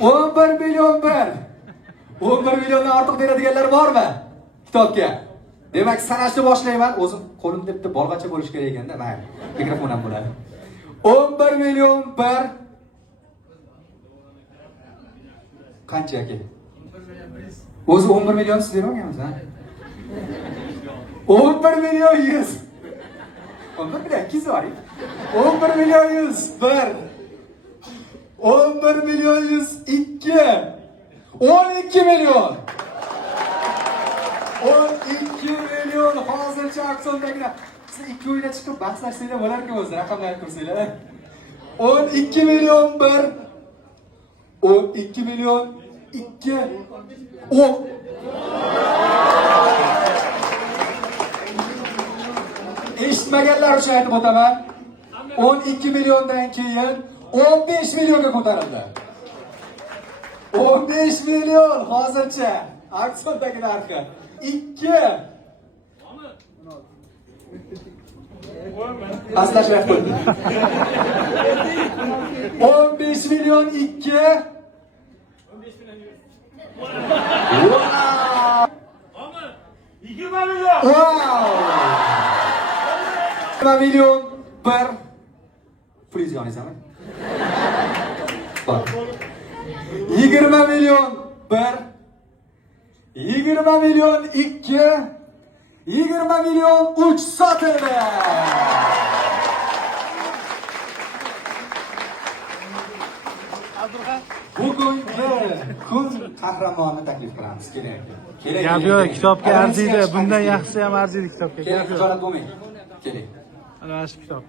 11 million bir. 11 milliondan ortiq beradiganlar bormi? Kitobga. Demak, sanashni boshlayman. O'zim qo'limda bitta bolg'acha bo'lish kerak ekanda, mayli. Mikrofon ham bo'ladi. 11 million bir. Qancha aka? O'zi 11 million siz bermagansiz, ha? 11 million 100. 11 million 200 var. 11 million 100 bir. 11 million 100 2. 12 milyon. 12 milyon hozircha aksiyondagina. Siz ikki o'yinga chiqib bahslashsanglar bo'lar-ku o'zi raqamlarni ko'rsanglar. 12 milyon bir. 12 milyon 2. O. Eshitmaganlar uchun aytib o'taman. 12 milliondan keyin 15 millionga ko'tarildi. 15 milyon hozircha aksiyondagi narxi 2. Aslashib qo'ydi. 15 milyon 2. 20 milyon. Wow! 20 milyon bir. Pul yozganingizmi? Bak. 20 milyon bir. 20 milyon 2. 20 milyon 3 sotildi. Bugungi kun qahramoni taklif qilamiz. Keling. Gap yo'q, kitobga arziydi. Bundan yaxshisi ham arziydi kitobga. Keling, xijolat bo'lmang. Keling. Ana shu kitob.